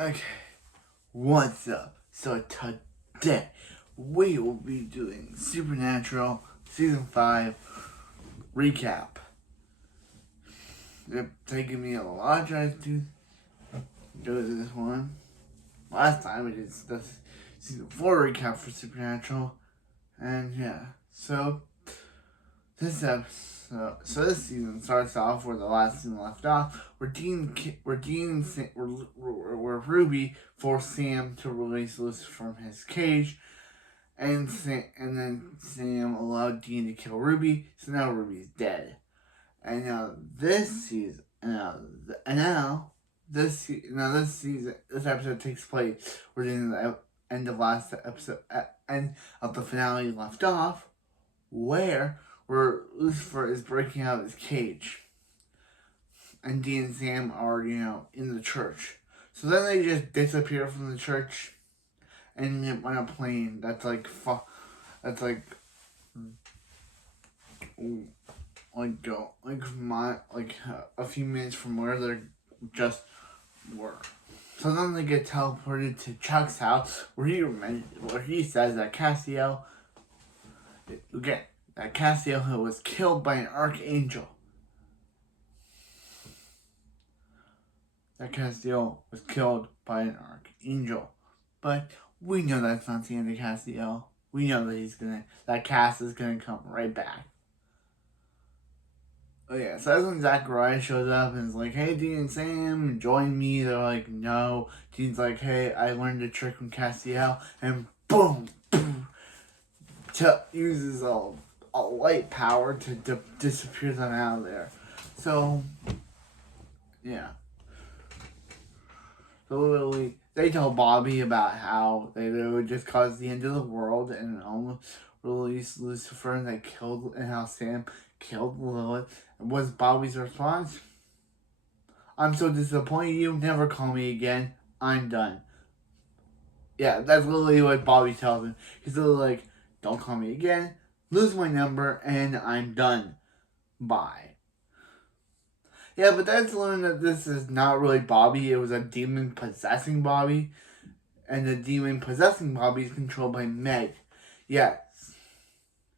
Okay, what's up? So today we will be doing Supernatural Season 5 recap. It's taken me a lot of tries to do this one. Last time we did the Season 4 recap for Supernatural. And yeah, so this episode, this season starts off where the last season left off, where Ruby forced Sam to release Lucifer from his cage, and then Sam allowed Dean to kill Ruby, so now Ruby's dead. And now this episode takes place where the end of last episode, end of the finale left off, where Lucifer is breaking out of his cage. And Dean and Sam are, in the church. So then they just disappear from the church and get on a plane that's a few minutes from where they just were. So then they get teleported to Chuck's house where he says that Castiel was killed by an archangel. That Castiel was killed by an archangel. But we know that's not the end of Castiel. We know that Cass is gonna come right back. Oh yeah, so that's when Zachariah shows up and is like, hey, Dean and Sam, join me. They're like, no. Dean's like, hey, I learned a trick from Castiel. And boom, uses a light power to disappear them out of there. So, yeah. So literally, they tell Bobby about how they would just cause the end of the world and almost release Lucifer, and how Sam killed Lilith. And what's Bobby's response? I'm so disappointed you. Never call me again. I'm done. Yeah, that's literally what Bobby tells him. He's literally like, don't call me again. Lose my number and I'm done. Bye. Yeah, but that's learning that this is not really Bobby. It was a demon possessing Bobby. And the demon possessing Bobby is controlled by Meg. Yes.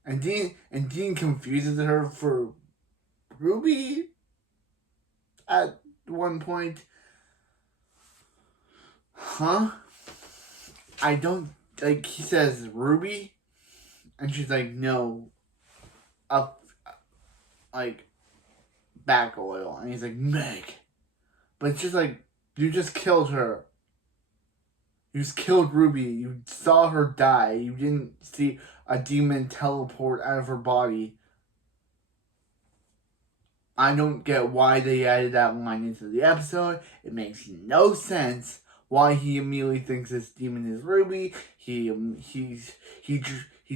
And Dean confuses her for Ruby at one point. Huh? I don't, he says Ruby. And she's like, no. Back oil. And he's like, Meg. But it's just like, you just killed her. You just killed Ruby. You saw her die. You didn't see a demon teleport out of her body. I don't get why they added that line into the episode. It makes no sense why he immediately thinks this demon is Ruby. He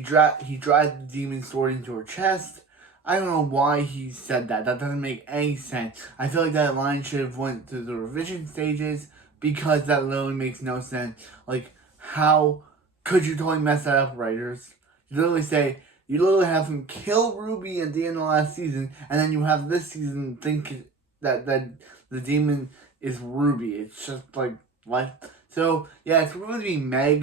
drives the demon sword into her chest. I don't know why he said that. That doesn't make any sense. I feel like that line should have went through the revision stages because that literally makes no sense. Like, how could you totally mess that up, writers? You literally have him kill Ruby at the end of last season, and then you have this season think that the demon is Ruby. It's just like, what? So, yeah, it's Ruby Meg.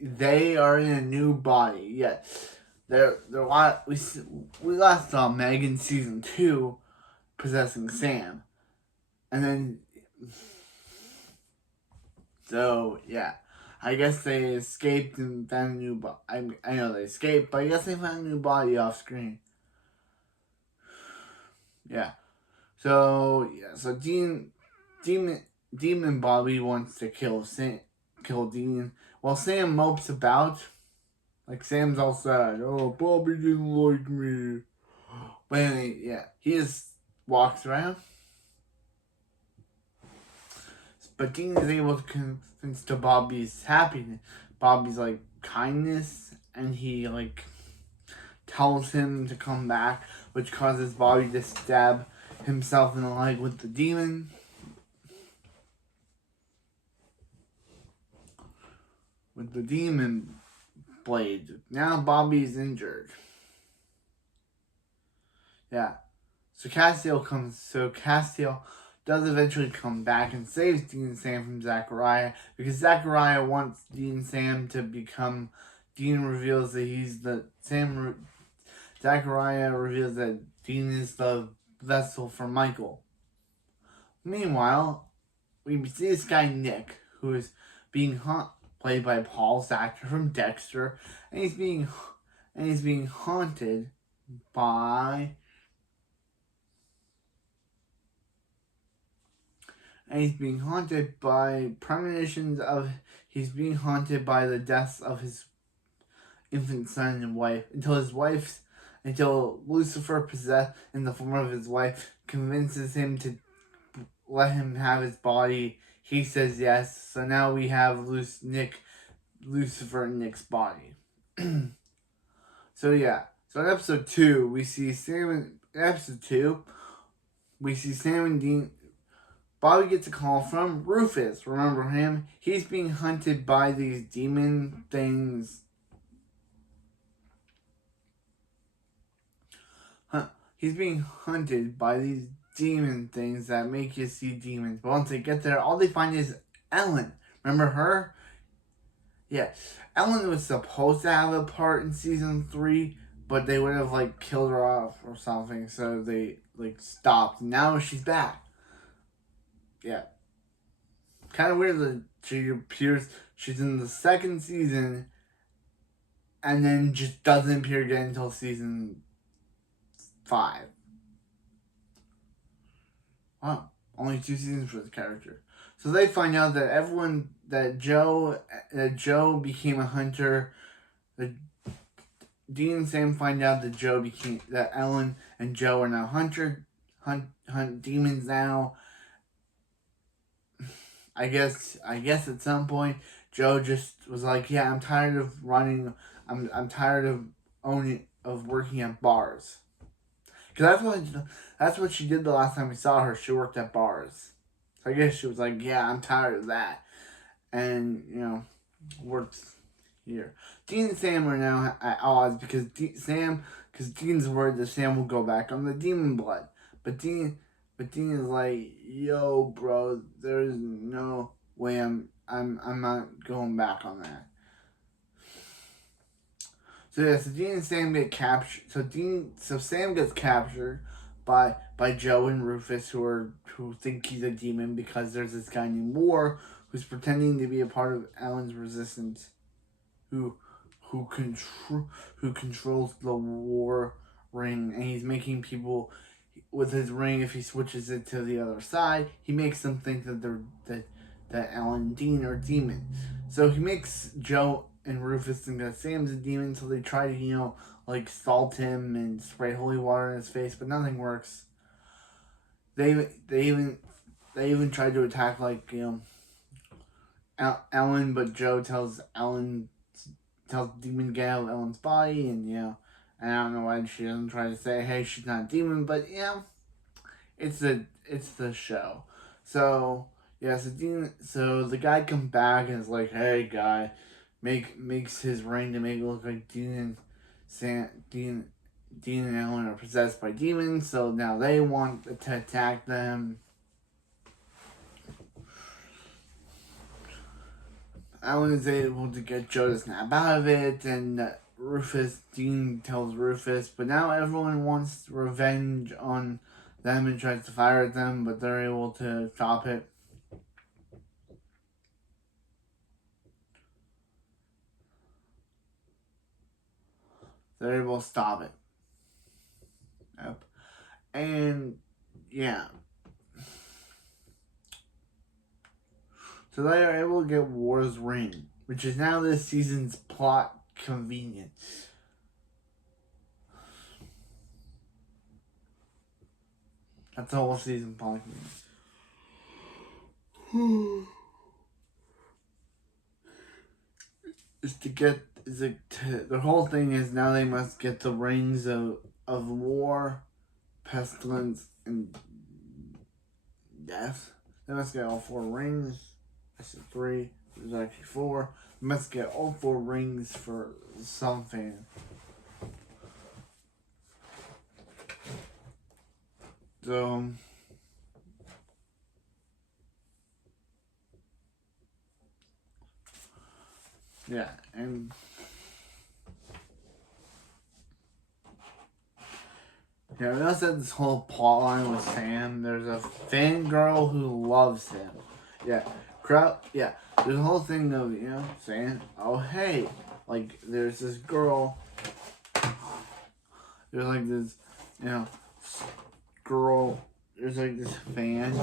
They are in a new body. Yes. We last saw Meg in season 2 possessing Sam. And then, so yeah, I guess they escaped and found a new body. I know they escaped, but I guess they found a new body off screen. Yeah. So Demon Bobby wants to kill Dean. While Sam mopes about, like Sam's all sad. Oh, Bobby didn't like me. But anyway, yeah, he just walks around. But Dean is able to convince to Bobby's happiness, Bobby's kindness, and he tells him to come back, which causes Bobby to stab himself in the leg with the demon. With the demon blade. Now Bobby's injured. Yeah. So Castiel does eventually come back and saves Dean and Sam from Zachariah, because Zachariah wants Dean and Sam to become. Dean reveals that he's the Zachariah reveals that Dean is the vessel for Michael. Meanwhile, we see this guy Nick, who is being played by Paul Sachter from Dexter, and he's being haunted by premonitions of he's being haunted by the deaths of his infant son and wife until Lucifer, possessed in the form of his wife, convinces him to let him have his body. He says yes. So now we have Lucifer and Nick's body. So yeah. So in episode 2, we see Sam and Dean. Bobby gets a call from Rufus. Remember him? He's being hunted by these demon things. He's being hunted by these demon things that make you see demons. But once they get there, all they find is Ellen. Remember her? Yeah. Ellen was supposed to have a part in season 3, but they would have killed her off or something, so they stopped. Now she's back. Yeah. Kind of weird that she appears. She's in the 2nd season, and then just doesn't appear again until season 5. Wow, only 2 seasons for the character. So they find out that Joe became a hunter. Dean and Sam find out that Ellen and Joe are now hunt demons now. I guess at some point Joe just was like, yeah, I'm tired of running. I'm tired of working at bars. Because that's what she did the last time we saw her. She worked at bars. So I guess she was like, yeah, I'm tired of that. And, works here. Dean and Sam are now at odds because Dean's worried that Sam will go back on the demon blood. But Dean is like, yo, bro, there's no way I'm not going back on that. So yeah, so Dean and Sam get captured. So Sam gets captured by Joe and Rufus, who think he's a demon because there's this guy named War who's pretending to be a part of Ellen's resistance, who controls the War ring, and he's making people with his ring. If he switches it to the other side, he makes them think that Ellen and Dean are demons. So he makes Joe and Rufus think that Sam's a demon, so they try to, salt him and spray holy water in his face, but nothing works. They even tried to attack, Ellen, but Joe tells Demon to get out of Ellen's body, and, I don't know why she doesn't try to say, hey, she's not a demon, but, it's the show. So, yeah, so the guy comes back and is like, hey, guy, makes his ring to make it look like Dean and Ellen are possessed by demons, so now they want to attack them. Ellen is able to get Joe to snap out of it, and Dean tells Rufus, but now everyone wants revenge on them and tries to fire at them, but they're able to stop it. They're able to stop it. Yep. And, yeah. So they are able to get War's ring, which is now this season's plot convenience. That's the whole season plot convenience. The whole thing is now they must get the rings of war, pestilence, and death. They must get all 4 rings. I said 3. There's actually 4. They must get all 4 rings for something. So Yeah, and yeah, we also had this whole plot line with Sam. There's a fangirl who loves him. Yeah, yeah, there's a whole thing of, saying, oh, hey, like, there's this girl. There's like this, girl. There's like this fan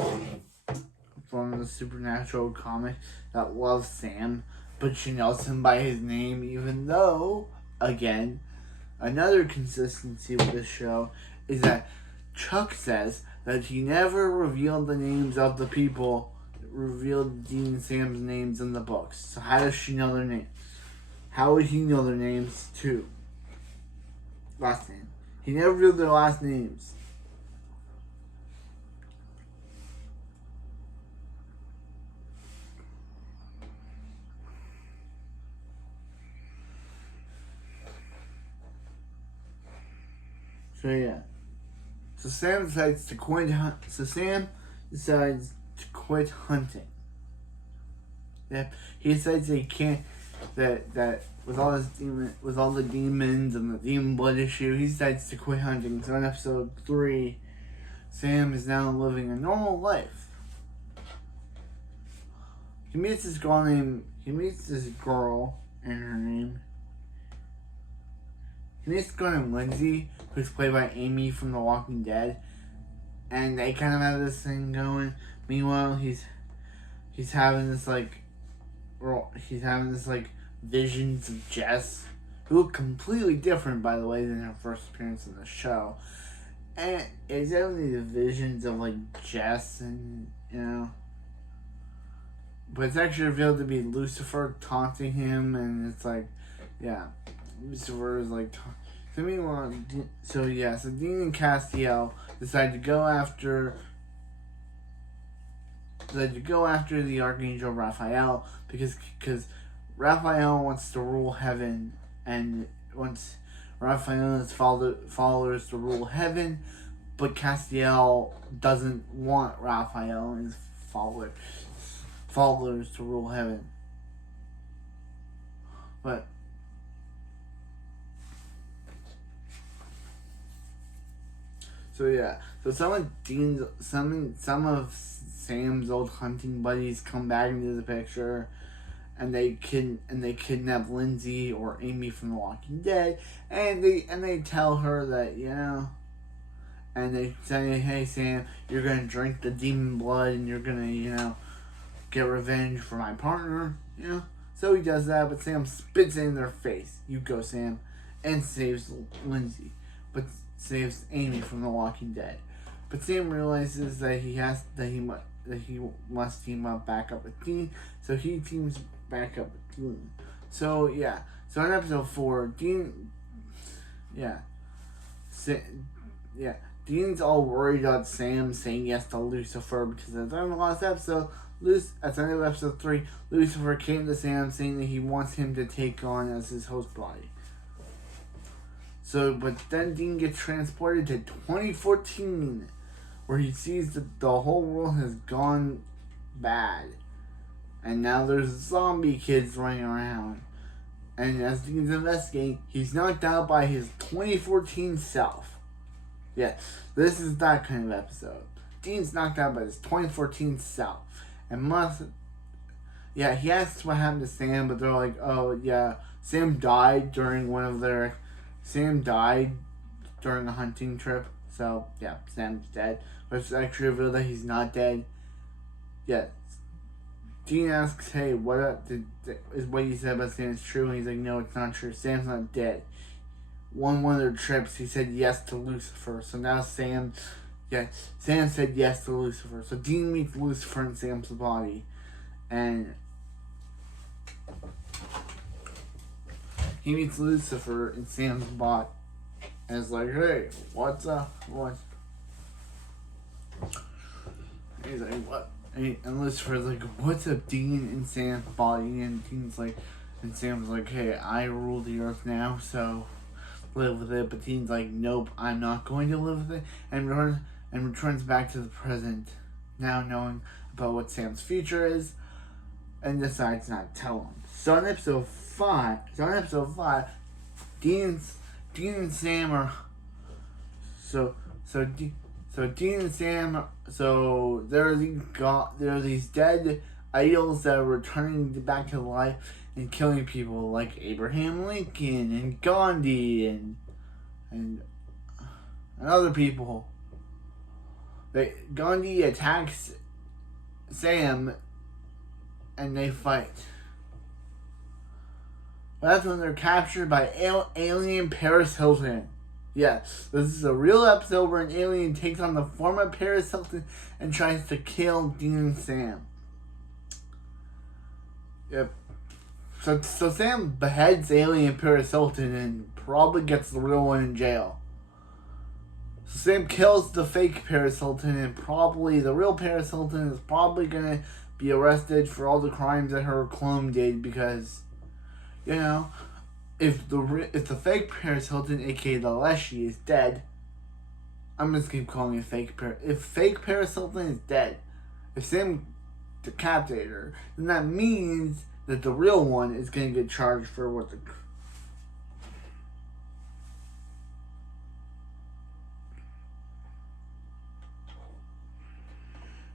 from the Supernatural comic that loves Sam, but she knows him by his name, even though, again, another consistency with this show is that Chuck says that he never revealed the names of the people, revealed Dean and Sam's names in the books. So how does she know their names? How would he know their names too? Last name. He never revealed their last names. So yeah. So Sam decides to quit. Sam decides to quit hunting. Yeah, he decides that he can't. That with all the demons and the demon blood issue, he decides to quit hunting. So in episode 3, Sam is now living a normal life. He meets this girl and her name. He meets this girl named Lindsay, who's played by Amy from The Walking Dead, and they kind of have this thing going. Meanwhile, he's having this visions of Jess, who look completely different, by the way, than her first appearance in the show. And it's definitely the visions of like Jess, and but it's actually revealed to be Lucifer taunting him, and it's like, yeah, Lucifer is like. So meanwhile, so Dean and Castiel decide to go after the Archangel Raphael because Raphael wants to rule heaven, and wants Raphael and his followers to rule heaven, but Castiel doesn't want Raphael and his followers to rule heaven. But so some of Sam's old hunting buddies come back into the picture, and they kidnap Lindsay or Amy from The Walking Dead, and they tell her that, and they say, hey Sam, you're gonna drink the demon blood and you're gonna get revenge for my partner, So he does that, but Sam spits it in their face. You go, Sam, and saves Lindsay, but saves Amy from The Walking Dead. But Sam realizes that he must team back up with Dean, so he teams back up with Dean. So yeah, so in episode 4, Dean's all worried about Sam saying yes to Lucifer, because at the end of the last episode, at the end of episode 3, Lucifer came to Sam saying that he wants him to take on as his host body. So, but then Dean gets transported to 2014, where he sees that the whole world has gone bad, and now there's zombie kids running around. And as Dean's investigating, he's knocked out by his 2014 self. Yes, this is that kind of episode. Dean's knocked out by his 2014 self, and he asks what happened to Sam, but they're like, oh yeah, Sam died during a hunting trip. So yeah, Sam's dead. But it's actually revealed that he's not dead. Yeah. Dean asks, hey, is what you said about Sam is true? And he's like, no, it's not true. Sam's not dead. One of their trips, he said yes to Lucifer. So now Sam said yes to Lucifer. So Dean meets Lucifer in Sam's body. And he meets Lucifer in Sam's body. And it's like, hey, what's up? He's like, what? And Lucifer's like, what's up, Dean? In Sam's body. And Sam's like, hey, I rule the earth now, so live with it. But Dean's like, nope, I'm not going to live with it. And returns back to the present, now knowing about what Sam's future is, and decides not to tell him. So in episode Dean and Sam are so so D, so Dean and Sam there are these dead idols that are returning back to life and killing people like Abraham Lincoln and Gandhi and other people. Gandhi attacks Sam and they fight. But that's when they're captured by alien Paris Hilton. Yes, this is a real episode where an alien takes on the form of Paris Hilton and tries to kill Dean and Sam. Yep. So Sam beheads alien Paris Hilton and probably gets the real one in jail. So Sam kills the fake Paris Hilton and probably the real Paris Hilton is probably gonna be arrested for all the crimes that her clone did because, you know, if the fake Paris Hilton, aka the Leshy, is dead, I'm just keep calling it fake Paris. If fake Paris Hilton is dead, if Sam decapitated her, then that means that the real one is gonna get charged for what the.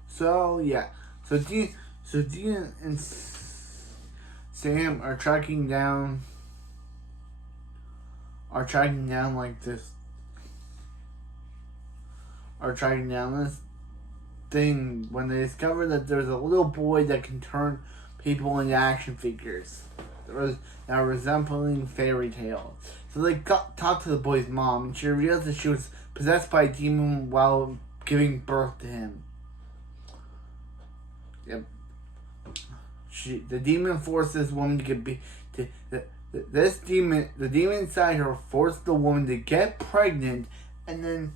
So yeah, so Dean and Sam are tracking down this thing when they discover that there's a little boy that can turn people into action figures that are resembling fairy tales. So they talked to the boy's mom and she realized that she was possessed by a demon while giving birth to him. Yep. The demon forced this woman the demon inside her forced the woman to get pregnant, and then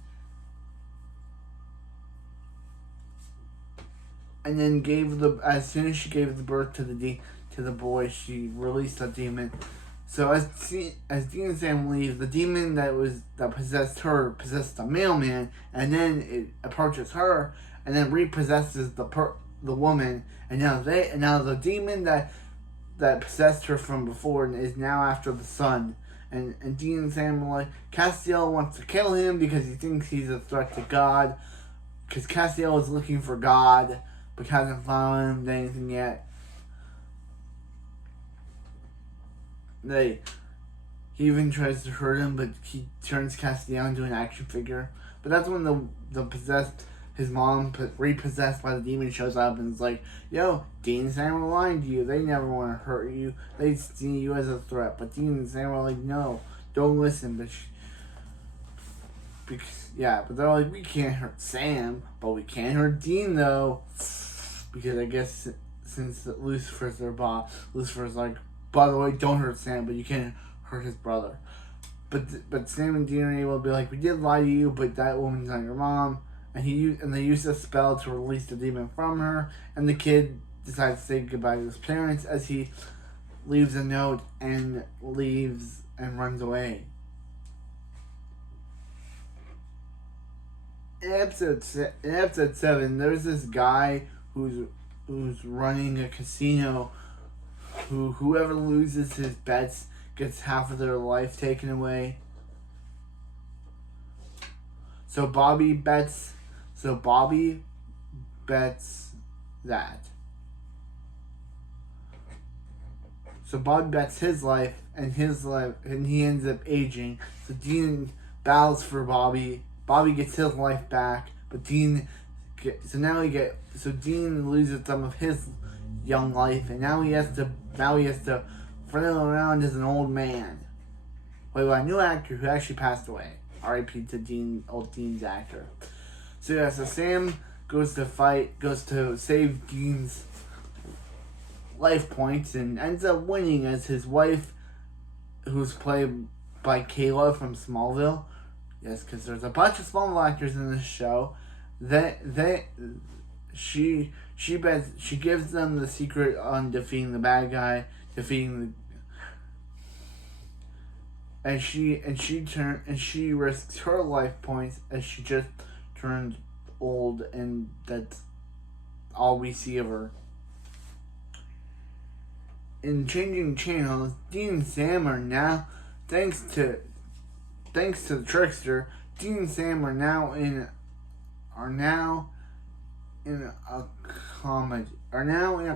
as soon as she gave the birth to the boy, she released the demon. So as Dean and Sam leave, the demon that possessed her possessed the mailman, and then it approaches her, and then repossesses the woman, and now the demon that possessed her from before is now after the son. And Dean and Sam are like, Castiel wants to kill him because he thinks he's a threat to God. Because Castiel is looking for God, but hasn't found anything yet. He even tries to hurt him, but he turns Castiel into an action figure. But that's when the possessed, his mom, repossessed by the demon, shows up and is like, yo, Dean and Sam were lying to you. They never want to hurt you. They see you as a threat. But Dean and Sam were like, no, don't listen. But they're like, we can't hurt Sam, but we can hurt Dean, though. Because I guess since Lucifer's their boss, Lucifer's like, by the way, don't hurt Sam, but you can't hurt his brother. But Sam and Dean are able to be like, we did lie to you, but that woman's not your mom. And they use a spell to release the demon from her, and the kid decides to say goodbye to his parents as he leaves a note and leaves and runs away. In episode 7, there's this guy who's running a casino. Whoever loses his bets gets half of their life taken away. So Bobby bets that. So Bobby bets his life, and he ends up aging. So Dean battles for Bobby. Bobby gets his life back, but Dean loses some of his young life, and now he has to flail around as an old man. Played by a new actor who actually passed away. R.I.P. to old Dean's actor. So Sam goes to save Dean's life points and ends up winning as his wife, who's played by Kayla from Smallville. Yes, because there's a bunch of Smallville actors in this show. She gives them the secret on defeating the bad guy, and she risks her life points as she just turned old, and that's all we see of her. in changing channels, Dean and Sam are now, thanks to the trickster, Dean and Sam are now in a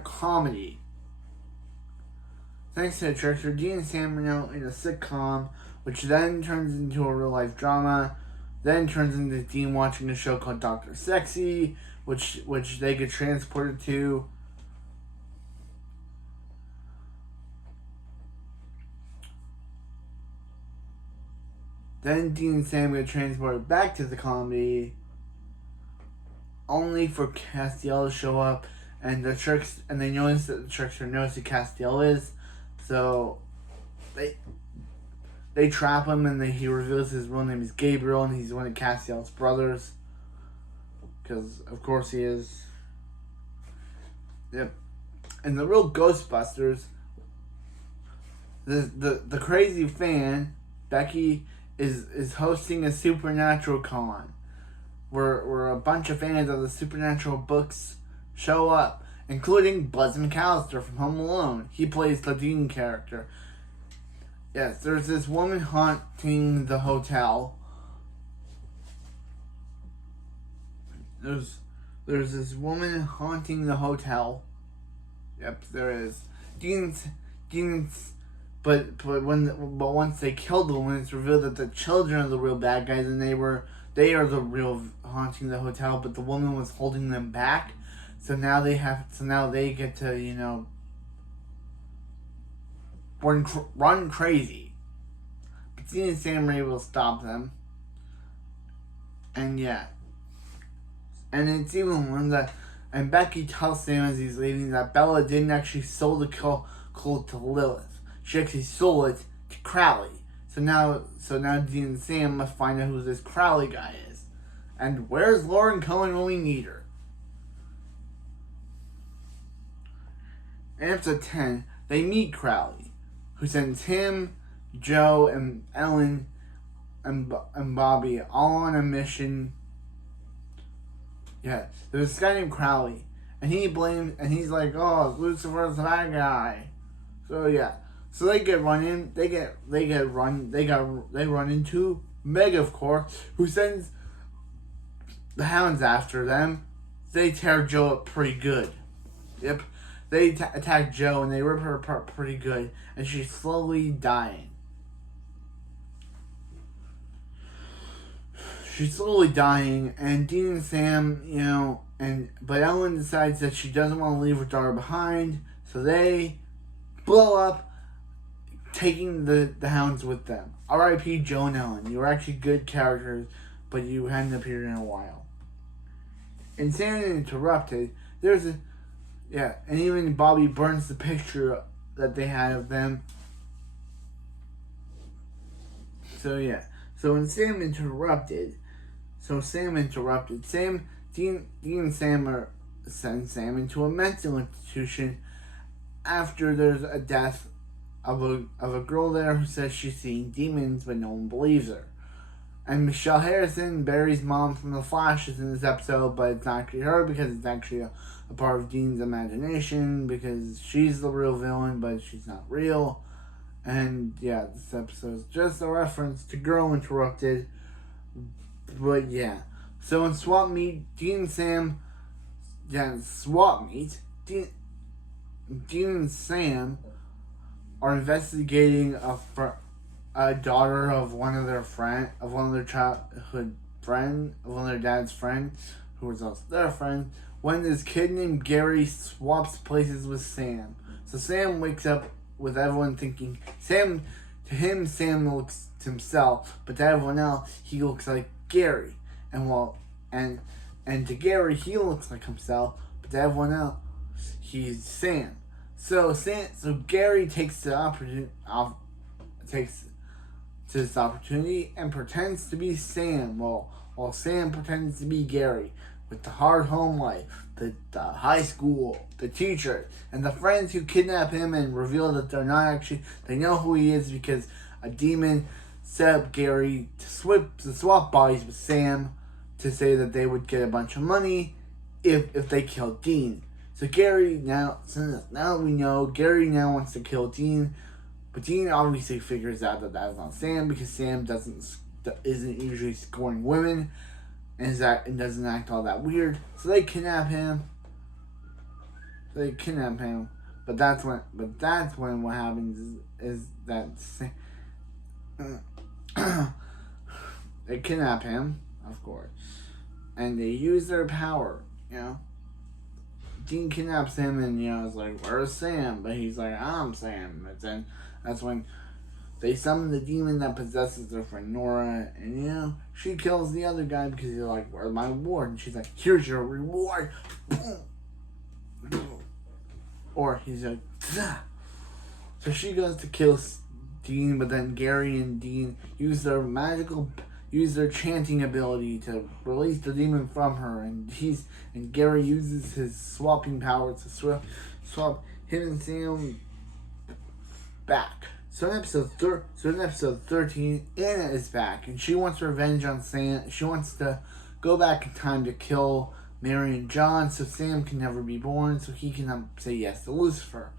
comedy. Thanks to the trickster, Dean and Sam are now in a sitcom, which then turns into a real life drama, then turns into Dean watching a show called Dr. Sexy, which they get transported to. Then Dean and Sam get transported back to the comedy, only for Castiel to show up, and they notice that the trickster knows who Castiel is, so they trap him, and he reveals his real name is Gabriel, and he's one of Castiel's brothers, because of course he is. Yep. And the real Ghostbusters, the crazy fan Becky is hosting a Supernatural con, where a bunch of fans of the Supernatural books show up, including Buzz McAllister from Home Alone. He plays the Dean character. Yes, there's this woman haunting the hotel. There's this woman haunting the hotel. Yep, there is. But once they killed the woman, it's revealed that the children are the real bad guys, and they are the real haunting the hotel. But the woman was holding them back, so now they get to run crazy. But Dean and Sam are able to stop them, and yeah, and it's even one that. And Becky tells Sam as he's leaving that Bella didn't actually sell the cold to Lilith. She actually sold it to Crowley. So now Dean and Sam must find out who this Crowley guy is. And where's Lauren Cohen when we need her? In episode 10, they meet Crowley, who sends him, Joe, and Ellen, and Bobby all on a mission. Yeah, there's this guy named Crowley, and he's like, oh, Lucifer's the bad guy. So yeah, so they run into Meg, of course, who sends the hounds after them. They tear Joe up pretty good. Yep, they attack Joe and they rip her apart pretty good, and she's slowly dying. She's slowly dying, and Dean and Sam, but Ellen decides that she doesn't want to leave her daughter behind, so they blow up, taking the hounds with them. R.I.P. Joe and Ellen. You were actually good characters, but you hadn't appeared in a while. Insanity Interrupted, and even Bobby burns the picture that they had of them. So yeah, so in Sam Interrupted, Dean and Sam send Sam into a mental institution after there's a death of a girl there who says she's seeing demons, but no one believes her. And Michelle Harrison, Barry's mom from The Flash, is in this episode, but it's not actually her because it's actually a part of Dean's imagination, because she's the real villain, but she's not real. And yeah, this episode is just a reference to Girl Interrupted. But yeah, so in Swap Meet, Dean and Sam are investigating a daughter of one of their dad's friend, who was also their friend, when this kid named Gary swaps places with Sam. So Sam wakes up with everyone thinking Sam looks to himself, but to everyone else he looks like Gary. And to Gary he looks like himself, but to everyone else he's Sam. So Gary takes this opportunity and pretends to be Sam, while Sam pretends to be Gary, with the hard home life, the high school, the teacher, and the friends who kidnap him and reveal that they know who he is because a demon set up Gary to swap bodies with Sam to say that they would get a bunch of money if they killed Dean. So Gary now we know Gary now wants to kill Dean, but Dean obviously figures out that that's not Sam because Sam isn't usually scoring women, and doesn't act all that weird. So they kidnap him. But that's when what happens is that they kidnap him, of course, and they use their power. Dean kidnaps him, and it's like, where's Sam? But he's like, I'm Sam. But then that's when they summon the demon that possesses their friend Nora, and she kills the other guy because he's like, where's my reward? And she's like, here's your reward. Or he's like, Zah. So she goes to kill Dean, but then Gary and Dean use their chanting ability to release the demon from her, and Gary uses his swapping power to swap him and Sam back. So in episode 13, Anna is back, and she wants revenge on Sam. She wants to go back in time to kill Mary and John so Sam can never be born, so he can say yes to Lucifer.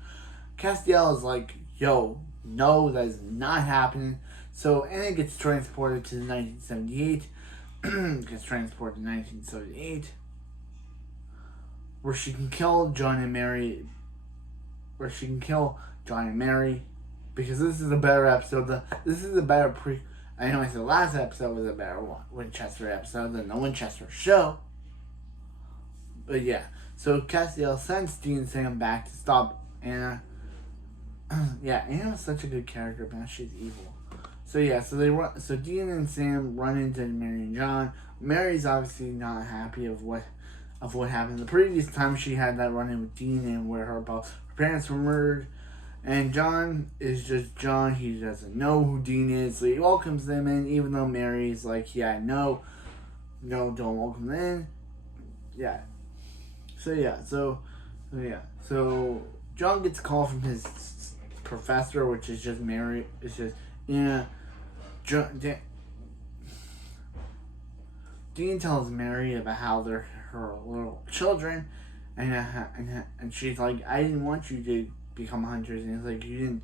Castiel is like, yo, no, that is not happening. So Anna gets transported to 1978. Where she can kill John and Mary. Because this is a better episode. I know I said the last episode was a better Winchester episode than the Winchester show. But yeah, so Castiel sends Dean and Sam back to stop Anna. Yeah, Anna was such a good character, but now she's evil. So yeah, so Dean and Sam run into Mary and John. Mary's obviously not happy of what happened. The previous time she had that run-in with Dean and where her parents were murdered. And John is just John. He doesn't know who Dean is, so he welcomes them in, even though Mary's like, yeah, no, don't welcome them in. Yeah. So John gets a call from his professor, which is just Mary. It's just, Dean tells Mary about how they're her little children, and she's like, I didn't want you to become hunters, and he's like, you didn't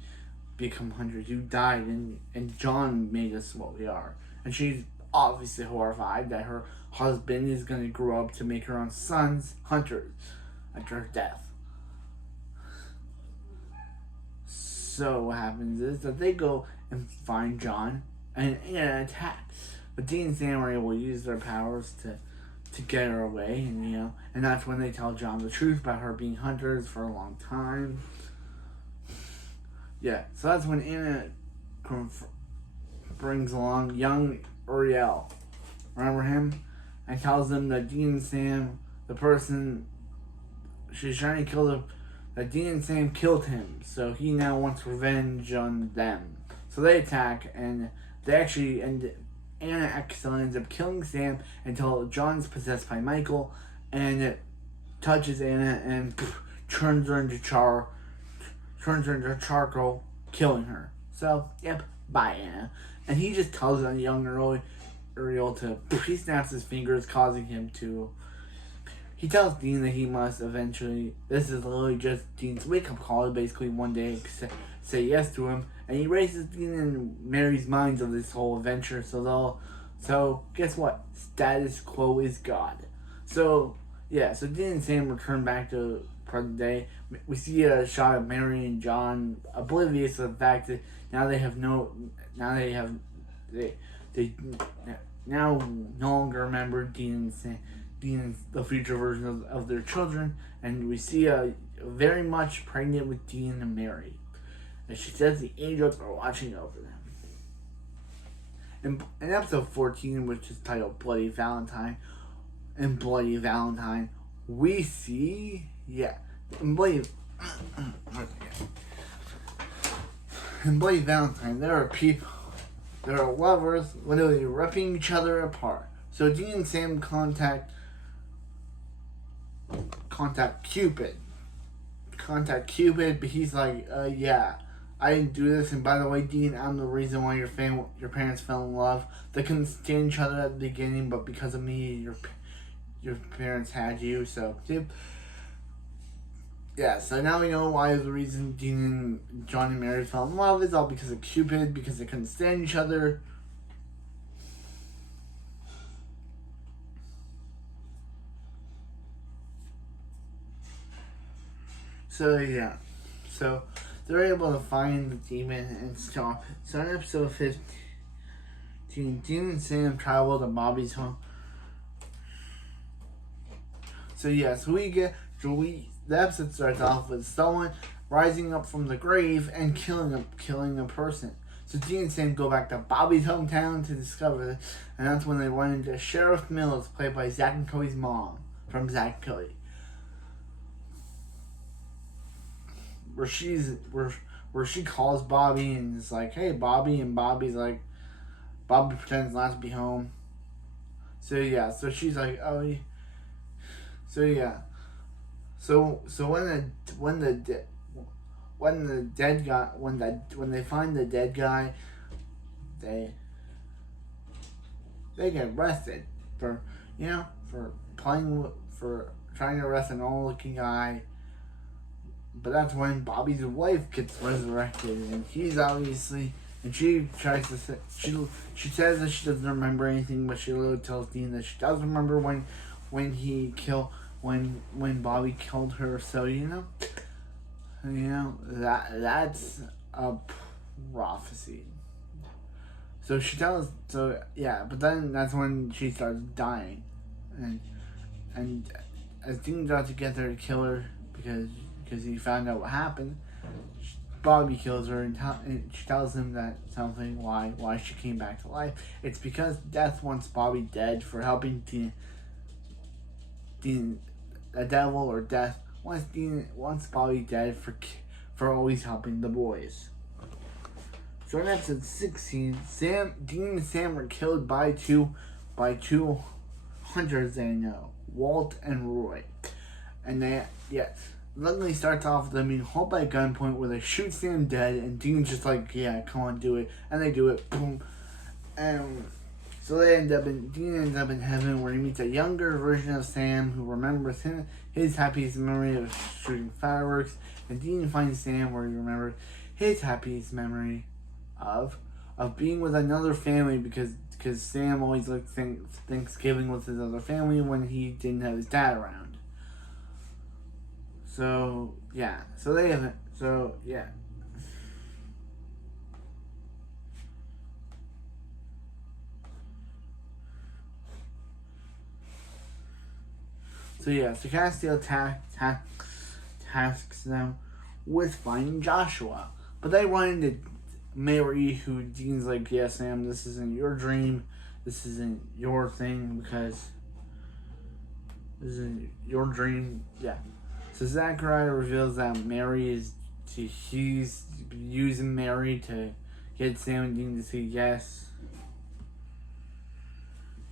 become hunters, you died, and John made us what we are. And she's obviously horrified that her husband is going to grow up to make her own sons hunters after her death. So what happens is that they go and find John and attack. But Dean and Sam are able to use their powers to get her away, and that's when they tell John the truth about her being hunters for a long time. Yeah, so that's when Anna brings along young Uriel. Remember him? And tells them that Dean and Sam, the person she's trying to kill, that Dean and Sam killed him. So he now wants revenge on them. So they attack, and Anna actually ends up killing Sam until John's possessed by Michael, and it touches Anna and turns her into charcoal, killing her. So, yep, bye Anna. And he just tells a young Uriel to, he snaps his fingers, causing him to, he tells Dean that he must eventually, this is literally just Dean's wake-up call, basically one day say yes to him, and he raises Dean and Mary's minds of this whole adventure, so guess what? Status quo is God. So, yeah, so Dean and Sam return back to present day. We see a shot of Mary and John oblivious of the fact that they now no longer remember Dean and the future version of their children, and we see a very much pregnant with Dean and Mary. And she says the angels are watching over them. In episode 14, which is titled Bloody Valentine, we see, in Bloody Valentine, there are lovers literally ripping each other apart. So Dean and Sam contact Cupid, but he's like, yeah, I didn't do this, and by the way, Dean, I'm the reason why your parents fell in love. They couldn't stand each other at the beginning, but because of me, your parents had you. So Yeah, so now we know why the reason Dean and John and Mary fell in love is all because of Cupid, because they couldn't stand each other. So yeah, so they're able to find the demon and stop it. So in episode 15, Dean and Sam travel to Bobby's home. So yeah, the episode starts off with someone rising up from the grave and killing a person. So Dean and Sam go back to Bobby's hometown to discover this, and that's when they run into Sheriff Mills, played by Zack and Cody's mom from Zack and Cody. Where she calls Bobby and is like, "Hey, Bobby," and Bobby's like, Bobby pretends not to be home. So yeah, so she's like, "Oh," so yeah, so when the dead guy when they find the dead guy, they get arrested for for for trying to arrest an old looking guy. But that's when Bobby's wife gets resurrected, and he's obviously, and she tries to say, she says that she doesn't remember anything, but she literally tells Dean that she does remember when Bobby killed her. So that's a prophecy. So but then that's when she starts dying, and as Dean got to get there to kill her because he found out what happened, Bobby kills her and she tells him that something why she came back to life. It's because death wants Bobby dead for helping Dean, the devil or death wants Bobby dead for always helping the boys. So in episode 16, Dean and Sam were killed by two hunters they know, Walt and Roy, and luckily starts off with them being held by gunpoint where they shoot Sam dead, and Dean's just like, yeah, come on, do it. And they do it, boom. And so Dean ends up in heaven where he meets a younger version of Sam who remembers his happiest memory of shooting fireworks. And Dean finds Sam where he remembers his happiest memory of being with another family because Sam always liked Thanksgiving with his other family when he didn't have his dad around. So yeah, so they haven't. So yeah. So Castiel tasks them with finding Joshua, but they run into Mary, who Dean's like, "Yeah, Sam, this isn't your dream. This isn't your thing because this isn't your dream." Yeah. So Zachariah reveals that he's using Mary to get Sam and Dean to say yes.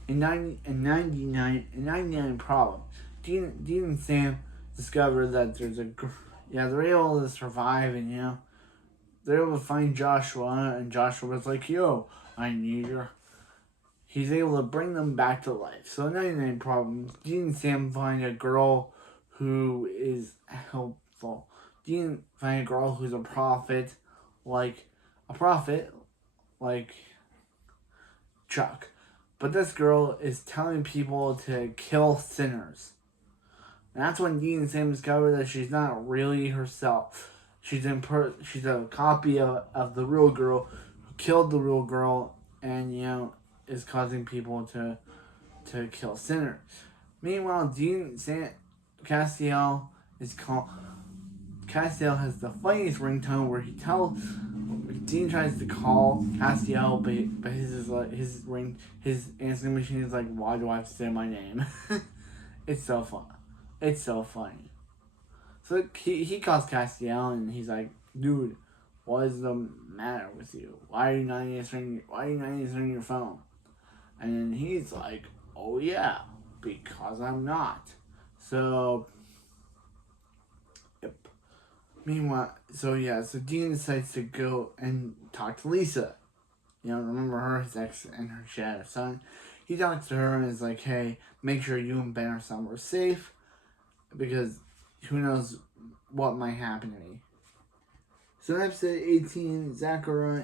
In 99 Problem, Dean and Sam discover that they're able to survive, and they're able to find Joshua, and Joshua's like, "Yo, I need your." He's able to bring them back to life. So 99 Problems, Dean and Sam find a girl who is helpful. Dean find a girl who's a prophet like Chuck. But this girl is telling people to kill sinners. And that's when Dean and Sam discover that she's not really herself. She's a copy of the real girl who killed the real girl and is causing people to kill sinners. Meanwhile, Castiel has the funniest ringtone where Dean tries to call Castiel, but his answering machine is like, "Why do I have to say my name?" It's so fun. It's so funny. So he calls Castiel and he's like, "Dude, what is the matter with you? Why are you not answering your phone?" And then he's like, "Oh yeah, because I'm not." So, yep. Meanwhile, so Dean decides to go and talk to Lisa. Remember her, his ex, and she had a son. He talks to her and is like, "Hey, make sure you and Ben are somewhere safe, because who knows what might happen to me. So in episode 18, Zachariah.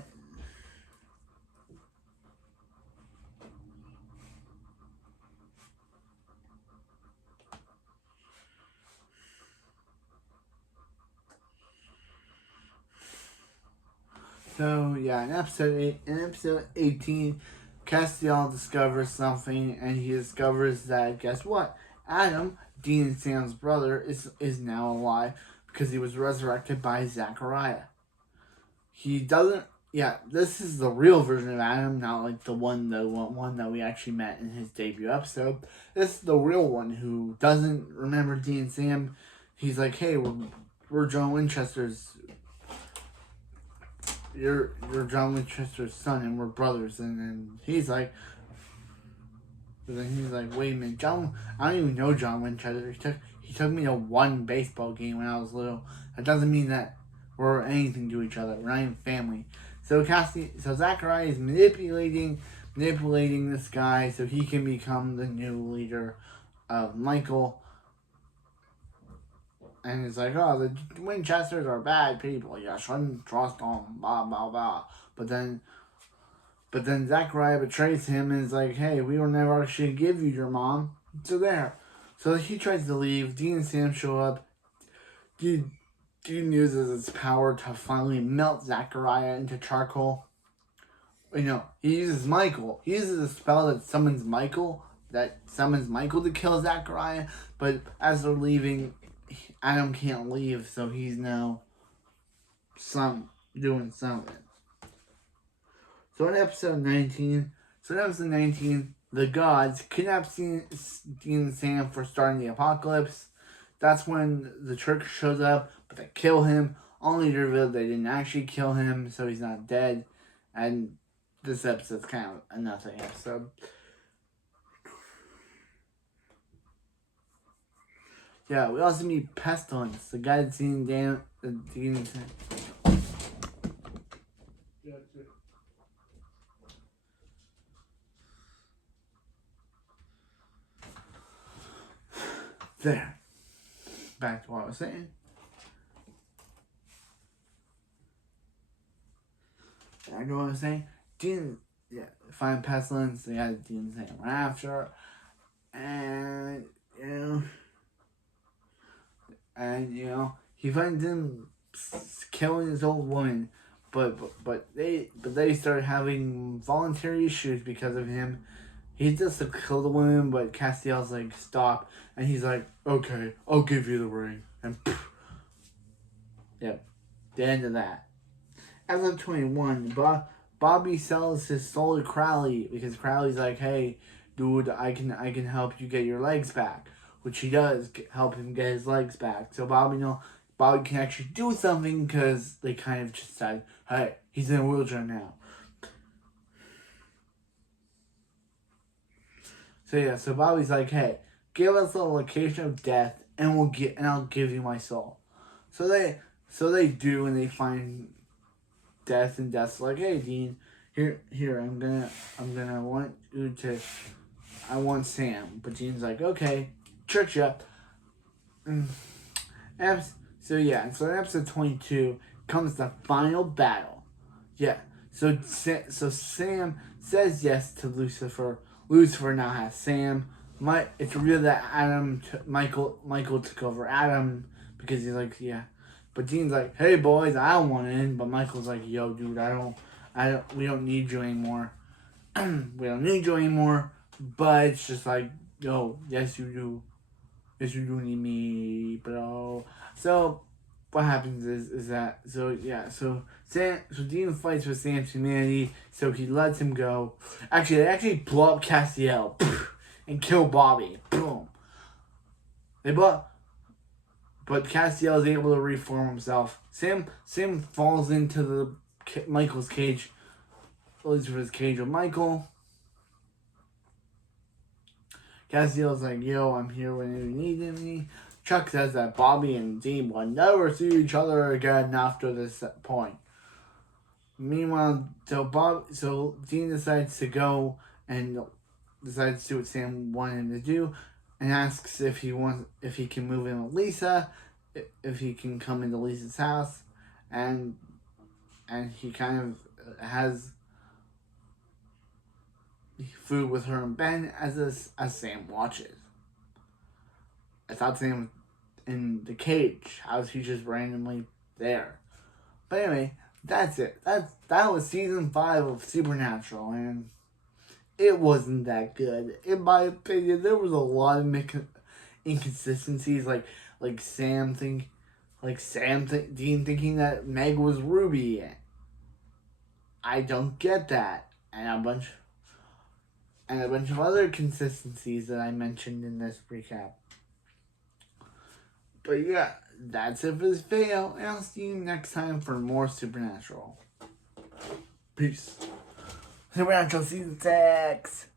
So yeah, in episode 18, Castiel discovers something, and he discovers that, guess what? Adam, Dean and Sam's brother, is now alive because he was resurrected by Zachariah. He doesn't. Yeah, this is the real version of Adam, not like the one that we actually met in his debut episode. This is the real one who doesn't remember Dean and Sam. He's like, hey, we're John Winchester's. You're John Winchester's son, and we're brothers. And then he's like, wait a minute, John. I don't even know John Winchester. He took me to one baseball game when I was little. That doesn't mean that we're anything to each other. We're not even family. So Zachariah is manipulating this guy so he can become the new leader of Michael. And it's like, oh, the Winchesters are bad people. You shouldn't trust them, blah, blah, blah. But then Zachariah betrays him and is like, hey, we will never actually give you your mom. So there. So he tries to leave. Dean and Sam show up. Dean uses his power to finally melt Zachariah into charcoal. You know, he uses Michael. He uses a spell that summons Michael to kill Zachariah. But as they're leaving, Adam can't leave, so he's now doing something. So in episode 19, the gods kidnap Dean and Sam for starting the apocalypse. That's when the church shows up, but they kill him, only to reveal they didn't actually kill him, so he's not dead. And this episode's kind of a nothing episode. Yeah, we also meet Pestilence, the guy that's seen Dean and Sam. There. Back to what I was saying. I know what I was saying. Find Pestilence, they got Dean and Sam right after. And, he finds him killing his old woman. But they start having voluntary issues because of him. He just to kill the woman, but Castiel's like, stop. And he's like, okay, I'll give you the ring. And poof. Yep. The end of that. As of 21, Bobby sells his soul to Crowley because Crowley's like, hey, dude, I can help you get your legs back. Which he does help him get his legs back. So Bobby can actually do something because they kind of just said, hey, he's in a wheelchair now. So Bobby's like, hey, give us the location of death and I'll give you my soul. So they do, and they find death, and Death's like, hey Dean, here I want Sam. But Dean's like, okay, trick ya. So in episode 22 comes the final battle. Yeah. So Sam says yes to Lucifer. Lucifer now has Sam. It's revealed that Michael took over Adam because he's like, yeah. But Dean's like, hey boys, I don't want in. But Michael's like, yo dude, we don't need you anymore. We don't need you anymore. But it's just like, yo, yes you do. Yes you do need me, bro. So what happens is that Dean fights with Sam's humanity, so he lets him go. They actually blow up Castiel and kill Bobby. Boom. But Castiel is able to reform himself. Sam falls into Michael's cage. Lucifer's cage with Michael. Castiel's like, yo, I'm here when you need me. Chuck says that Bobby and Dean will never see each other again after this point. Meanwhile, so Dean decides to go and decides to do what Sam wanted him to do, and asks if he can move in with Lisa. if he can come into Lisa's house, and he kind of has food with her and Ben as Sam watches. I thought Sam was in the cage. How is he just randomly there? But anyway, that's it. That was season 5 of Supernatural, and it wasn't that good. In my opinion, there was a lot of inconsistencies, like Dean thinking that Meg was Ruby. I don't get that, and a bunch of other consistencies that I mentioned in this recap. But yeah, that's it for this video, and I'll see you next time for more Supernatural. Peace. Supernatural Season 6!